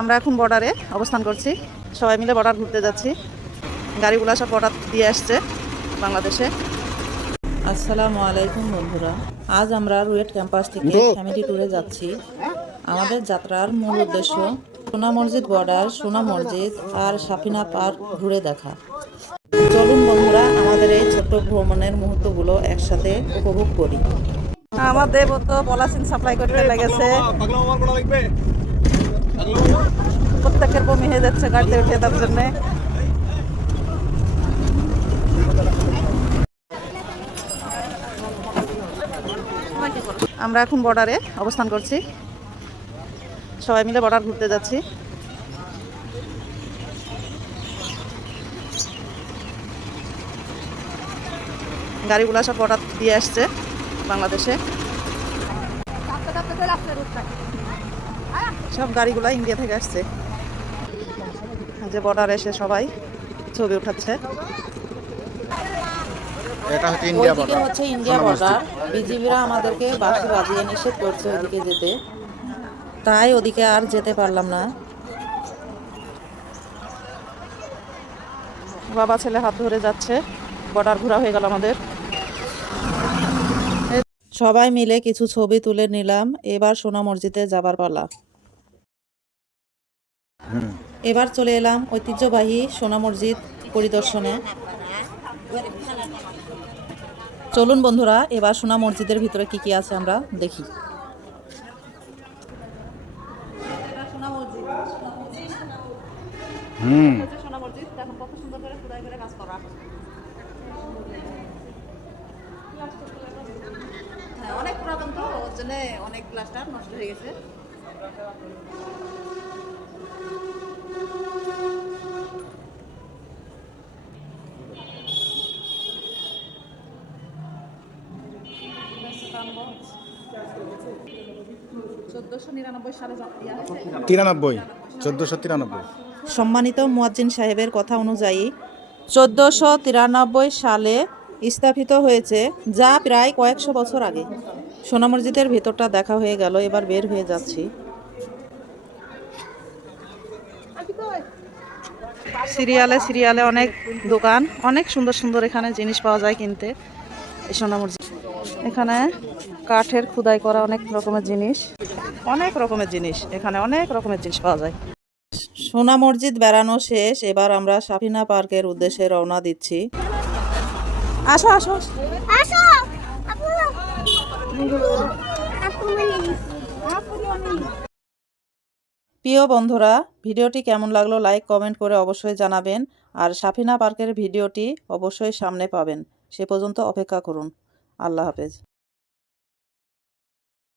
আমরা এখন বর্ডারে অবস্থান করছি, সবাই মিলে বর্ডার ঘুরতে যাচ্ছি। গাড়িগুলো সব বর্ডার দিয়ে আসছে বাংলাদেশে। আসসালামু আলাইকুম বন্ধুরা, আজ আমরা রুয়েট ক্যাম্পাস থেকে ফ্যামিলি ট্যুরে যাচ্ছি। আমাদের যাত্রার মূল উদ্দেশ্য সোনা মসজিদ বর্ডার, সোনা মসজিদ আর সাফিনা পার্ক ঘুরে দেখা। চলুন বন্ধুরা, আমাদের এই ছোট্ট ভ্রমণের মুহূর্তগুলো একসাথে উপভোগ করি। আমার দেব তো পলাশিন সাপ্লাই করতে লেগেছে, প্রত্যেকের বমি হয়ে যাচ্ছে গাড়িতে উঠে তার জন্যে। আমরা এখন বর্ডারে অবস্থান করছি, সবাই মিলে বর্ডার ঘুরতে যাচ্ছি। গাড়িগুলো সব বর্ডার দিয়ে আসছে বাংলাদেশে। সব গাড়িগুলো ইন্ডিয়া থেকে আসছে, যে বর্ডার এসে সবাই ছবি উঠাচ্ছে। এটা হচ্ছে ইন্ডিয়া বর্ডার। হচ্ছে ইন্ডিয়া বর্ডার। বিজিবিরা আমাদেরকে বাঁশি বাজিয়ে নিষেধ করছে ওইদিকে যেতে, তাই ওদিকে আর যেতে পারলাম না। বাবা ছেলে হাত ধরে যাচ্ছে, বর্ডার ঘোরা হয়ে গেল আমাদের। সবাই মিলে কিছু ছবি তুলে নিলাম। এবার সোনা মসজিদে যাবার পালা। এবার চলে এলাম ঐতিহ্যবাহী সোনা মসজিদ পরিদর্শনে। চলুন বন্ধুরা, এবার সোনা মসজিদের ভিতরে কি কি আছে আমরা দেখি। অনেক পুরাতন তো, ওর জন্য অনেক প্লাস্টার নষ্ট হয়ে গেছে। সম্মানিত মুয়াজ্জিন সাহেবের কথা অনুযায়ী 1493 সালে স্থাপিত হয়েছে, যা প্রায় কয়েকশো বছর আগে। সোনা মসজিদের ভেতরটা দেখা হয়ে গেল, এবার বের হয়ে যাচ্ছি। সিরিয়ালে সিরিয়ালে অনেক দোকান, অনেক সুন্দর সুন্দর এখানে জিনিস পাওয়া যায় কিনতে। এই সোনা মসজিদ, এখানে কাঠের খোদাই করা অনেক রকমের জিনিস, অনেক রকমের জিনিস, এখানে অনেক রকমের জিনিস পাওয়া যায়। সোনা মসজিদ বেড়ানো শেষ, এবার আমরা সাফিনা পার্কের উদ্দেশ্যে রওনা দিচ্ছি। আসো আসো আসো। প্রিয় বন্ধুরা, ভিডিওটি কেমন লাগলো লাইক কমেন্ট করে অবশ্যই জানাবেন। আর সাফিনা পার্কের ভিডিওটি অবশ্যই সামনে পাবেন, সে পর্যন্ত অপেক্ষা করুন। আল্লাহ হাফেজ।